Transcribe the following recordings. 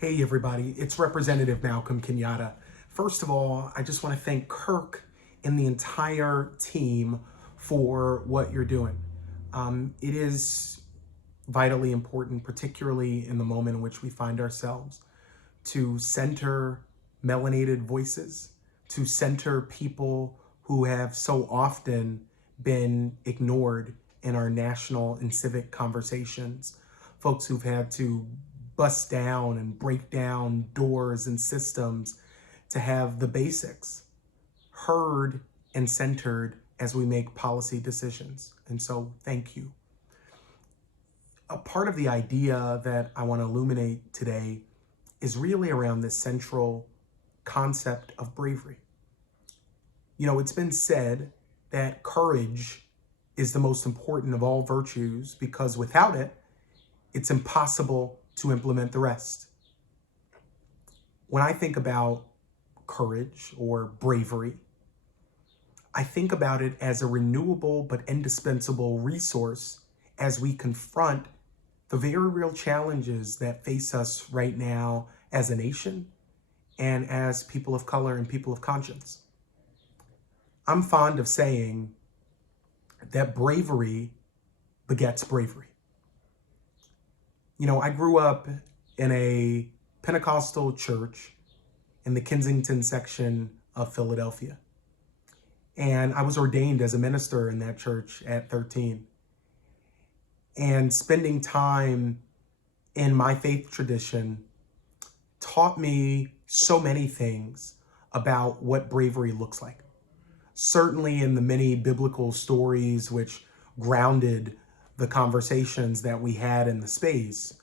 Hey everybody, it's Representative Malcolm Kenyatta. First of all, I just want to thank Kirk and the entire team for what you're doing. It is vitally important, particularly in the moment in which we find ourselves, to center melanated voices, to center people who have so often been ignored in our national and civic conversations, folks who've had to bust down and break down doors and systems to have the basics heard and centered as we make policy decisions. And so thank you. A part of the idea that I want to illuminate today is really around this central concept of bravery. You know, it's been said that courage is the most important of all virtues because without it, it's impossible to implement the rest. When I think about courage or bravery, I think about it as a renewable but indispensable resource as we confront the very real challenges that face us right now as a nation and as people of color and people of conscience. I'm fond of saying that bravery begets bravery. You know, I grew up in a Pentecostal church in the Kensington section of Philadelphia. And I was ordained as a minister in that church at 13. And spending time in my faith tradition taught me so many things about what bravery looks like. Certainly in the many biblical stories which grounded the conversations that we had in the space,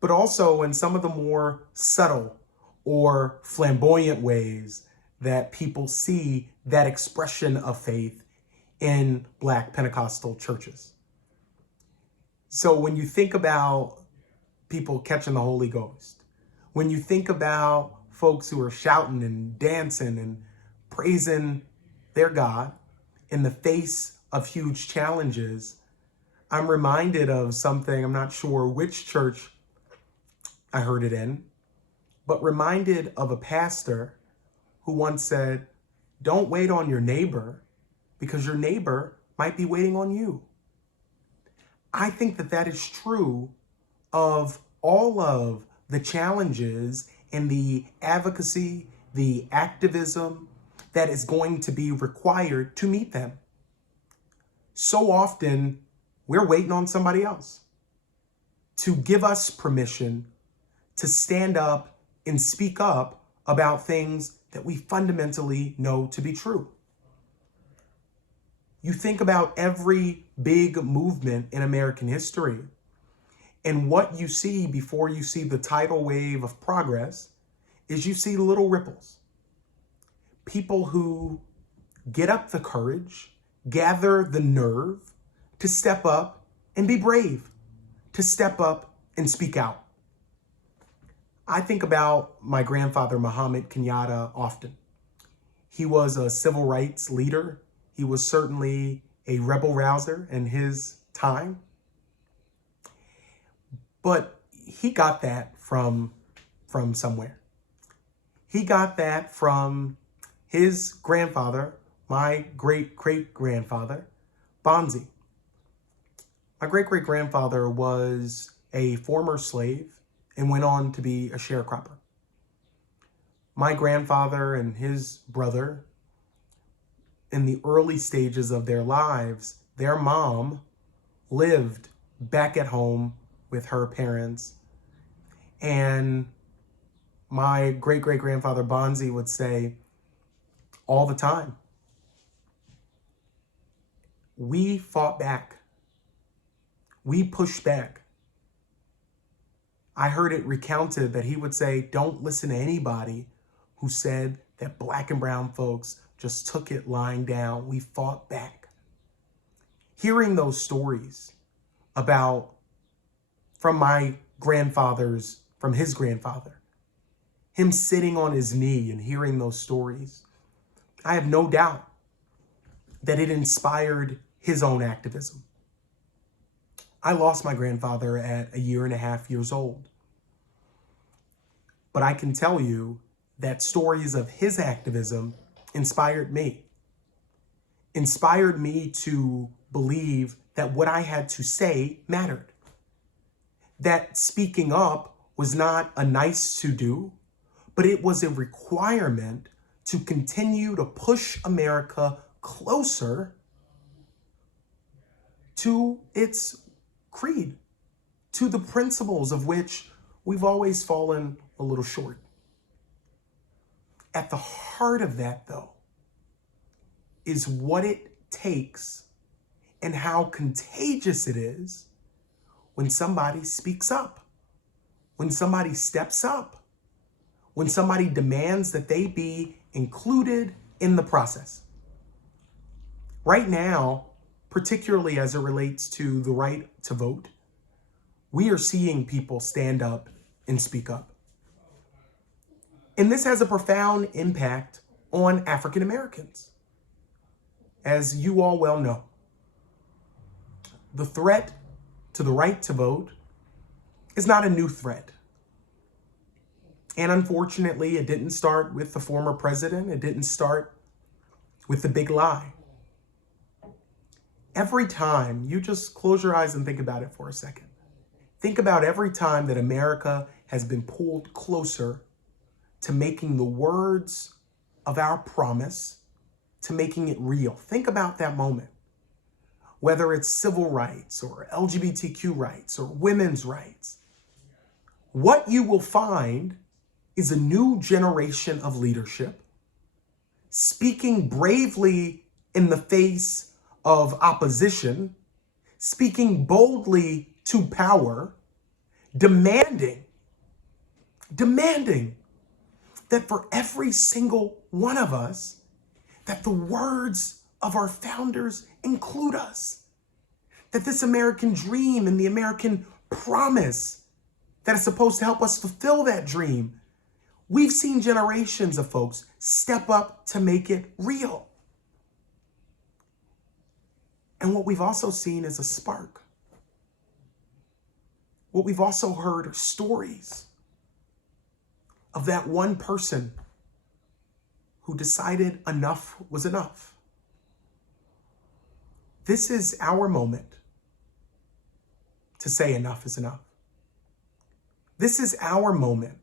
but also in some of the more subtle or flamboyant ways that people see that expression of faith in Black Pentecostal churches. So when you think about people catching the Holy Ghost, when you think about folks who are shouting and dancing and praising their God in the face of huge challenges, I'm reminded of something, I'm not sure which church I heard it in, but reminded of a pastor who once said, don't wait on your neighbor because your neighbor might be waiting on you. I think that that is true of all of the challenges and the advocacy, the activism that is going to be required to meet them. So often, we're waiting on somebody else to give us permission to stand up and speak up about things that we fundamentally know to be true. You think about every big movement in American history, and what you see before you see the tidal wave of progress is you see little ripples. People who get up the courage, gather the nerve to step up and be brave, to step up and speak out. I think about my grandfather, Malcolm Kenyatta, often. He was a civil rights leader. He was certainly a rebel rouser in his time. But he got that from somewhere. He got that from his grandfather, my great-great-grandfather, Bonzi. My great-great-grandfather was a former slave and went on to be a sharecropper. My grandfather and his brother, in the early stages of their lives, their mom lived back at home with her parents. And my great-great-grandfather Bonzi would say all the time, we fought back. We pushed back. I heard it recounted that he would say, don't listen to anybody who said that Black and brown folks just took it lying down. We fought back. Hearing those stories about, from his grandfather, him sitting on his knee and hearing those stories, I have no doubt that it inspired his own activism. I lost my grandfather at 1.5 years old. but I can tell you that stories of his activism inspired me to believe that what I had to say mattered, that speaking up was not a nice to do, but it was a requirement to continue to push America closer to its creed, to the principles of which we've always fallen a little short. At the heart of that, though, is what it takes and how contagious it is when somebody speaks up, when somebody steps up, when somebody demands that they be included in the process. Right now, particularly as it relates to the right to vote, we are seeing people stand up and speak up. And this has a profound impact on African Americans. As you all well know, the threat to the right to vote is not a new threat. And unfortunately, it didn't start with the former president. It didn't start with the big lie. Every time, you just close your eyes and think about it for a second. Think about every time that America has been pulled closer to making the words of our promise, to making it real. Think about that moment. Whether it's civil rights or LGBTQ rights or women's rights, what you will find is a new generation of leadership speaking bravely in the face of opposition, speaking boldly to power, demanding that for every single one of us, that the words of our founders include us, that this American dream and the American promise that is supposed to help us fulfill that dream, we've seen generations of folks step up to make it real. And what we've also seen is a spark. What we've also heard are stories of that one person who decided enough was enough. This is our moment to say enough is enough. This is our moment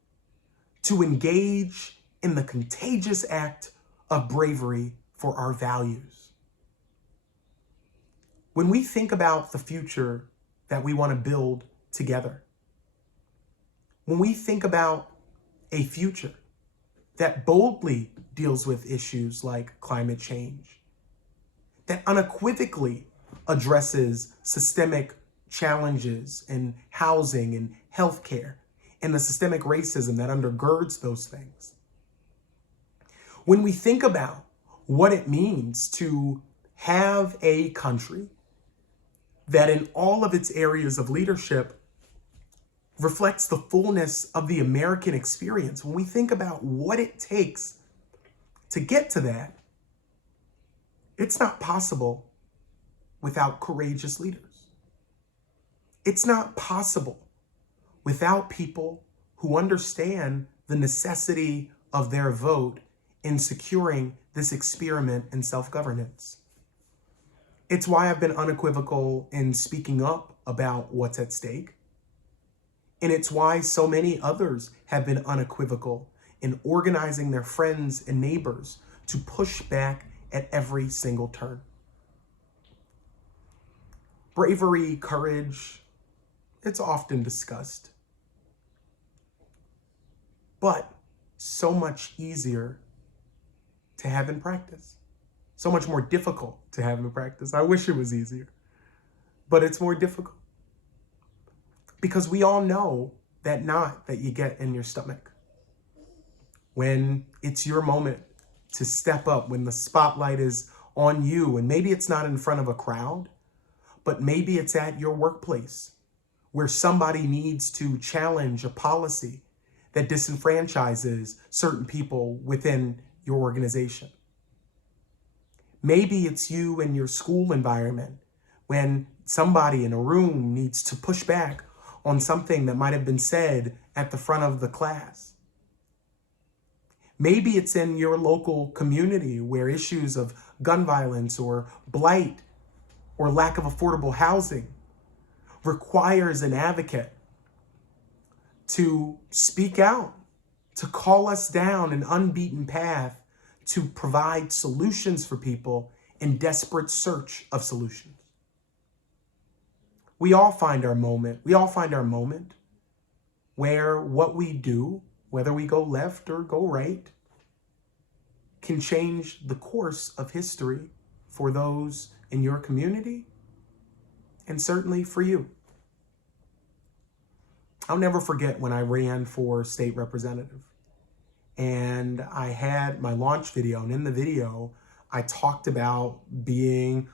to engage in the contagious act of bravery for our values. When we think about the future that we want to build together, when we think about a future that boldly deals with issues like climate change, that unequivocally addresses systemic challenges in housing and healthcare and the systemic racism that undergirds those things. When we think about what it means to have a country that in all of its areas of leadership reflects the fullness of the American experience, when we think about what it takes to get to that, it's not possible without courageous leaders. It's not possible without people who understand the necessity of their vote in securing this experiment in self-governance. It's why I've been unequivocal in speaking up about what's at stake. And it's why so many others have been unequivocal in organizing their friends and neighbors to push back at every single turn. Bravery, courage, it's often discussed, but so much easier to have in practice. So much more difficult to have in practice. I wish it was easier, but it's more difficult. Because we all know that knot that you get in your stomach when it's your moment to step up, when the spotlight is on you, and maybe it's not in front of a crowd, but maybe it's at your workplace where somebody needs to challenge a policy that disenfranchises certain people within your organization. Maybe it's you in your school environment when somebody in a room needs to push back on something that might have been said at the front of the class. Maybe it's in your local community where issues of gun violence or blight or lack of affordable housing requires an advocate to speak out, to call us down an unbeaten path, to provide solutions for people in desperate search of solutions. We all find our moment. We all find our moment where what we do, whether we go left or go right, can change the course of history for those in your community and certainly for you. I'll never forget when I ran for state representative and I had my launch video, and in the video, I talked about being,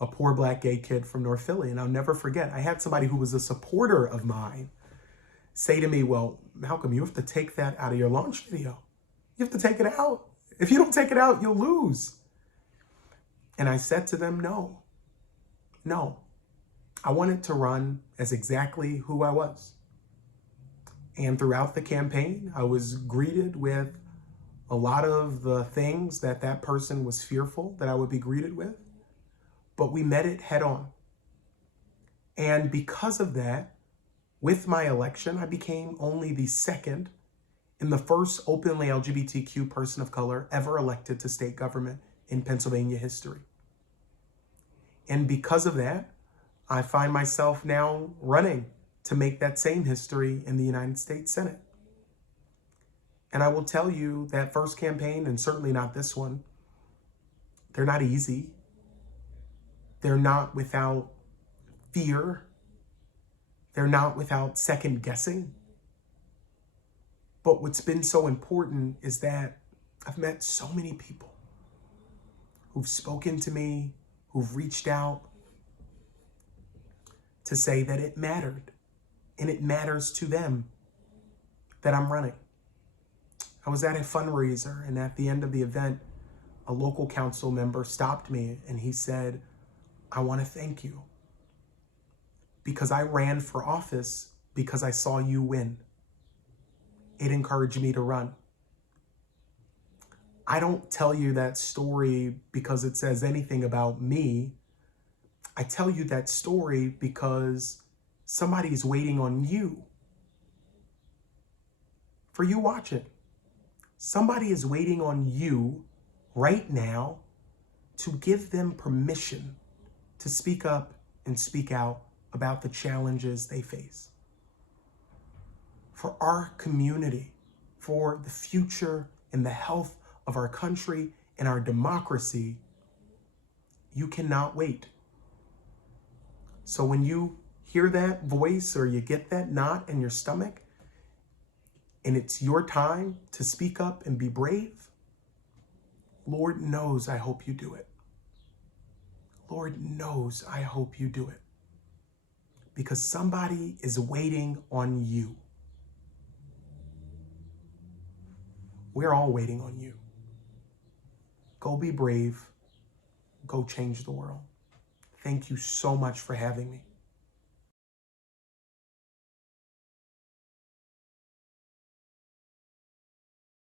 a poor black gay kid from North Philly. And I'll never forget, I had somebody who was a supporter of mine say to me, well, Malcolm, you have to take that out of your launch video. You have to take it out. If you don't take it out, you'll lose. And I said to them, no. I wanted to run as exactly who I was. And throughout the campaign, I was greeted with a lot of the things that person was fearful that I would be greeted with, but we met it head on. And because of that, with my election, I became only the second and the first openly LGBTQ person of color ever elected to state government in Pennsylvania history. And because of that, I find myself now running to make that same history in the United States Senate. And I will tell you that first campaign, and certainly not this one, they're not easy. They're not without fear. They're not without second guessing. But what's been so important is that I've met so many people who've spoken to me, who've reached out to say that it mattered and it matters to them that I'm running. I was at a fundraiser, and at the end of the event, a local council member stopped me and he said, I want to thank you because I ran for office because I saw you win. It encouraged me to run. I don't tell you that story because it says anything about me. I tell you that story because somebody's waiting on you. For you watching. Somebody is waiting on you right now to give them permission to speak up and speak out about the challenges they face. For our community, for the future and the health of our country and our democracy, you cannot wait. So when you hear that voice or you get that knot in your stomach and it's your time to speak up and be brave, Lord knows I hope you do it. Lord knows I hope you do it. Because somebody is waiting on you. We're all waiting on you. Go be brave. Go change the world. Thank you so much for having me.